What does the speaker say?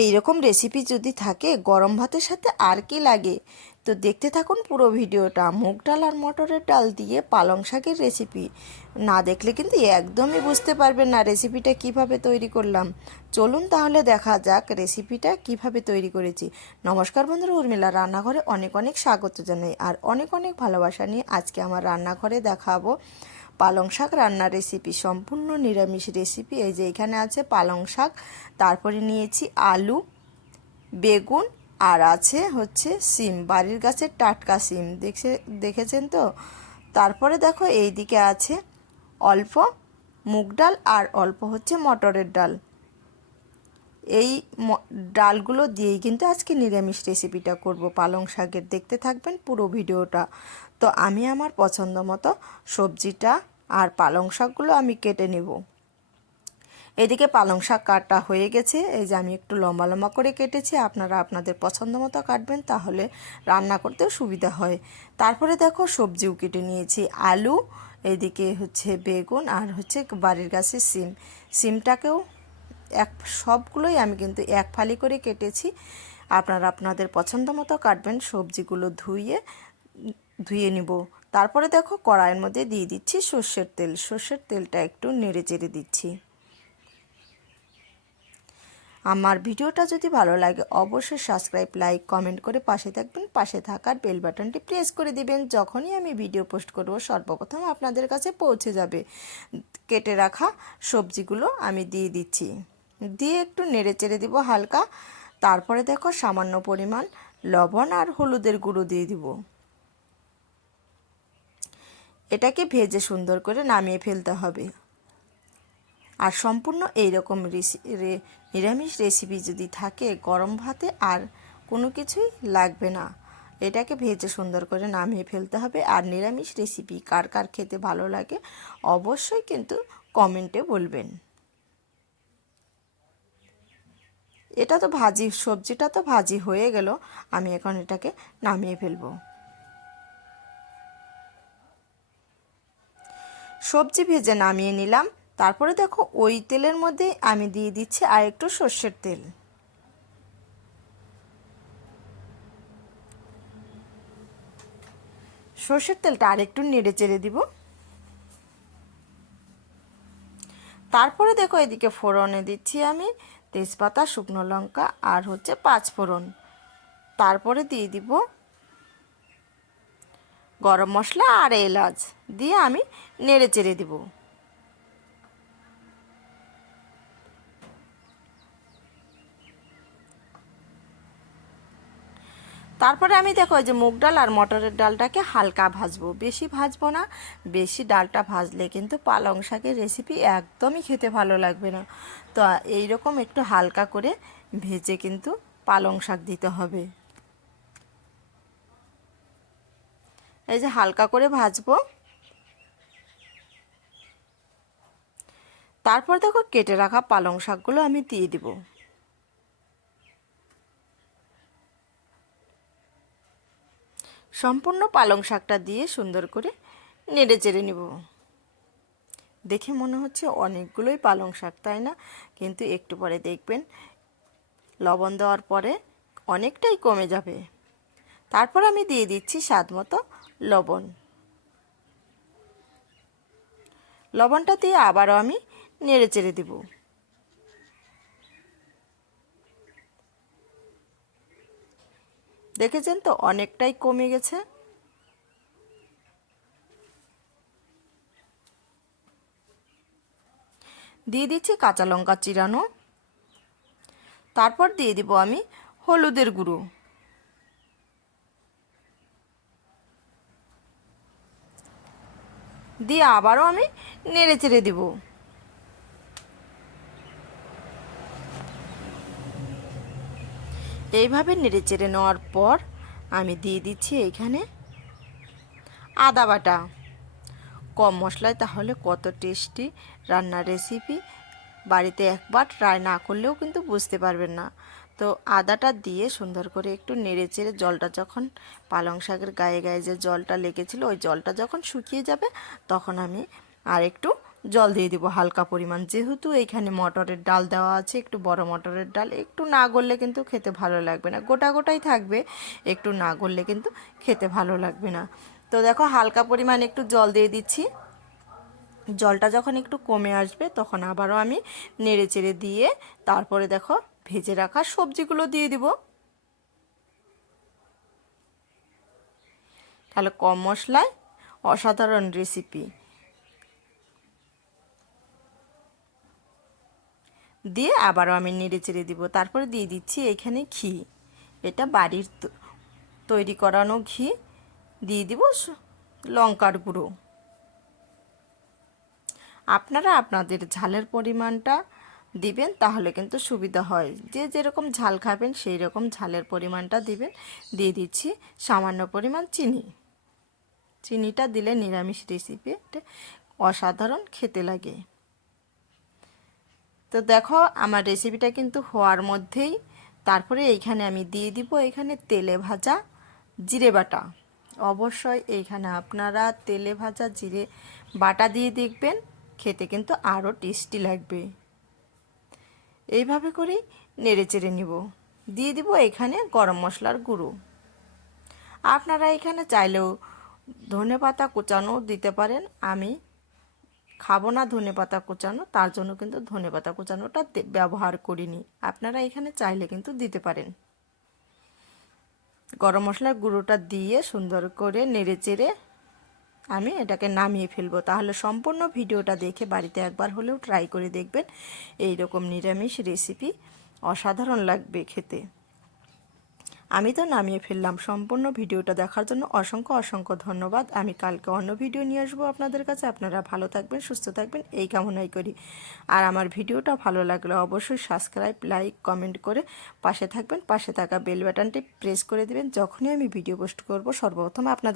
এই রকম রেসিপি যদি থাকে, গরম ভাতের সাথে আর কি লাগে? তো দেখতে থাকুন পুরো ভিডিওটা। মুগ ডাল আর মটরের ডাল দিয়ে পালং শাকের রেসিপি না দেখলে কিন্তু একদমই বুঝতে পারবেন না রেসিপিটা কীভাবে তৈরি করলাম। চলুন তাহলে দেখা যাক রেসিপিটা কীভাবে তৈরি করেছি। নমস্কার বন্ধুরা, উর্মিলা রান্নাঘরে অনেক অনেক স্বাগত জানাই। আর অনেক অনেক ভালোবাসা নিয়ে আজকে আমার রান্নাঘরে দেখাবো পালং শাক রান্নার রেসিপি সম্পূর্ণ নিরামিষ রেসিপি এই যে এখানে আছে পালং শাক, তারপরে নিয়েছি আলু, বেগুন, আর আছে হচ্ছে সিম, বাড়ির গাছের টাটকা সিম। দেখছে, দেখেছেন তো? তারপরে দেখো এই দিকে আছে অল্প মুগ ডাল আর অল্প হচ্ছে মটরের ডাল। এই ডালগুলো দিয়েই কিন্তু আজকে নিরামিষ রেসিপিটা করব, পালং শাকের। দেখতে থাকবেন পুরো ভিডিওটা। তো আমি আমার পছন্দ মতো সবজিটা আর পালং শাকগুলো আমি কেটে নেব। এদিকে পালং শাক কাটা হয়ে গেছে। এই যে আমি একটু লম্বা লম্বা করে কেটেছি। আপনারা আপনাদের পছন্দ মতো কাটবেন, তাহলে রান্না করতেও সুবিধা হয়। তারপরে দেখো সবজিও কেটে নিয়েছি। আলু, এদিকে হচ্ছে বেগুন আর হচ্ছে বাড়ির গাছের সিম। সিমটাকেও এক, সবগুলোই আমি কিন্তু এক ফালি করে কেটেছি। আপনারা আপনাদের পছন্দ মতো কাটবেন, সবজিগুলো ধুয়ে ধুয়ে নিব। তারপরে দেখো কড়াইয়ের মধ্যে দিয়ে দিচ্ছি সর্ষের তেল। সর্ষের তেলটা একটু নেড়ে চেড়ে দিচ্ছি। আমার ভিডিওটা যদি ভালো লাগে অবশ্যই সাবস্ক্রাইব, লাইক, কমেন্ট করে পাশে থাকবেন। পাশে থাকার বেল বাটনটি প্রেস করে দিবেন। যখনই আমি ভিডিও পোস্ট করব, সর্বপ্রথম আপনাদের কাছে পৌঁছে যাবে। কেটে রাখা সবজিগুলো আমি দিয়ে দিচ্ছি। দিয়ে একটু নেড়ে চেড়ে দিব হালকা। তারপরে দেখো সামান্য পরিমাণ লবণ আর হলুদের গুঁড়ো দিয়ে দিব। এটাকে ভেজে সুন্দর করে নামিয়ে ফেলতে হবে। আর সম্পূর্ণ এইরকম নিরামিষ রেসিপি যদি থাকে গরম ভাতে আর কোনো কিছুই লাগবে না। এটাকে ভেজে সুন্দর করে নামিয়ে ফেলতে হবে। আর নিরামিষ রেসিপি কার কার খেতে ভালো লাগে অবশ্যই কিন্তু কমেন্টে বলবেন। এটা তো ভাজি, সবজিটা তো ভাজি হয়ে গেল। আমি এখন এটাকে নামিয়ে ফেলব। সবজি ভেজে নামিয়ে নিলাম। তারপরে দেখো ওই তেলের মধ্যে আমি দিয়ে দিচ্ছি আর একটু সর্ষের তেল। সর্ষের তেলটা আর একটু নেড়ে চেড়ে দিব। তারপরে দেখো এদিকে ফোড়নে দিচ্ছি আমি। তেজপাতা, শুকনো লঙ্কা আর হচ্ছে পাঁচফোড়ন তারপরে দিয়ে দিব গরম মশলা আর এলাচ। দিয়ে আমি নেড়ে চেড়ে দিব। তারপরে আমি দেখো যে মুগ ডাল আর মটরের ডালটাকে হালকা ভাজবো। বেশি ভাজবো না, বেশি ডালটা ভাজলে কিন্তু পালং শাকের রেসিপি একদমই খেতে ভালো লাগবে না। তো এই রকম একটু হালকা করে ভেজে কিন্তু পালং শাক দিতে হবে। এই যে হালকা করে ভাজবো। তারপর দেখো কেটে রাখা পালং শাকগুলো আমি দিয়ে দিব। সম্পূর্ণ পালং শাকটা দিয়ে সুন্দর করে নেড়ে চেড়ে নিব। দেখে মনে হচ্ছে অনেকগুলোই পালং শাক, তাই না? কিন্তু একটু পরে দেখবেন, লবণ দেওয়ার পরে অনেকটাই কমে যাবে। তারপর আমি দিয়ে দিচ্ছি স্বাদ মতো লবণ। লবণটা দিয়ে আবারও আমি নেড়ে চেড়ে দিব। দেখেছেন তো? অনেকটাই কমে গেছে। দিয়ে দিচ্ছি কাঁচা লঙ্কা চিরানো। তারপর দিয়ে দিব আমি হলুদের গুঁড়ো। দিয়ে আবারও আমি নেড়ে চেড়ে দিব। এইভাবে নেড়ে চেড়ে নেওয়ার পর আমি দিয়ে দিচ্ছি এইখানে আদা বাটা। কম মশলায় তাহলে কত টেস্টি রান্নার রেসিপি বাড়িতে একবার ট্রাই না করলেও কিন্তু বুঝতে পারবেন না। তো আদাটা দিয়ে সুন্দর করে একটু নেড়ে চেড়ে জলটা যখন পালং শাকের গায়ে গায়ে যে জলটা লেগেছিল, ওই জলটা যখন শুকিয়ে যাবে, তখন আমি আর একটু জল দিয়ে দিব হালকা পরিমাণ। যেহেতু এইখানে মটরের ডাল দেওয়া আছে, একটু বড় মটরের ডাল, একটু না গললে কিন্তু খেতে ভালো লাগবে না। গোটা গোটাই থাকবে, একটু না গললে কিন্তু খেতে ভালো লাগবে না। তো দেখো, হালকা পরিমাণ একটু জল দিয়ে দিচ্ছি। জলটা যখন একটু কমে আসবে, তখন আবারও আমি নেড়ে চেড়ে দিয়ে তারপরে দেখো, ভেজে রাখা সবজিগুলো দিয়ে দিব। তাহলে কম মশলায় অসাধারণ রেসিপি দিয়ে আবারও আমি নেড়ে চেড়ে দিব। তারপরে দিয়ে দিচ্ছি এখানে ঘি। এটা বাড়ির তৈরি করানো ঘি। দিয়ে দিব লঙ্কার গুঁড়ো। আপনারা আপনাদের ঝালের পরিমাণটা দিবেন, তাহলে কিন্তু সুবিধা হয়। যে যেরকম ঝাল খাবেন, সেই রকম ঝালের পরিমাণটা দিবেন। দিয়ে দিচ্ছি সামান্য পরিমাণ চিনি। চিনিটা দিলে নিরামিষ রেসিপি অসাধারণ খেতে লাগে। তো দেখো, আমার রেসিপিটা কিন্তু হওয়ার মধ্যেই তারপরে এইখানে আমি দিয়ে দিব এখানে তেলে ভাজা জিরে বাটা। অবশ্যই এইখানে আপনারা তেলে ভাজা জিরে বাটা দিয়ে দেখবেন, খেতে কিন্তু আরও টেস্টি লাগবে। এইভাবে করেই নেড়ে চেড়ে নিব। দিয়ে দিব এখানে গরম মশলার গুঁড়ো। আপনারা এখানে চাইলেও ধনে পাতা কুচানো দিতে পারেন, আমি খাব না, ধনে পাতা কুচানো, তার জন্য কিন্তু ধনে পাতা কুচানোটা ব্যবহার করিনি। আপনারা এখানে চাইলে কিন্তু দিতে পারেন। গরম মশলার গুঁড়োটা দিয়ে সুন্দর করে নেড়ে চেড়ে আমি এটাকে নামিয়ে ফেলব। তাহলে সম্পূর্ণ ভিডিওটা দেখে বাড়িতে একবার হলেও ট্রাই করে দেখবেন। এই রকম নিরামিষ রেসিপি অসাধারণ লাগবে খেতে। আমি তো নামিয়ে ফেললাম। সম্পূর্ণ ভিডিওটা দেখার জন্য অসংখ্য অসংখ্য ধন্যবাদ। আমি কালকে অন্য ভিডিও নিয়ে আসব আপনাদের কাছে। আপনারা ভালো থাকবেন, সুস্থ থাকবেন। এই কামনাই করি। আর আমার ভিডিওটা ভালো লাগলে অবশ্যই সাবস্ক্রাইব লাইক কমেন্ট করে পাশে থাকবেন। পাশে থাকা বেল বাটনটি প্রেস করে দেবেন। যখনই আমি ভিডিও পোস্ট করব, সর্বপ্রথম আপনাদের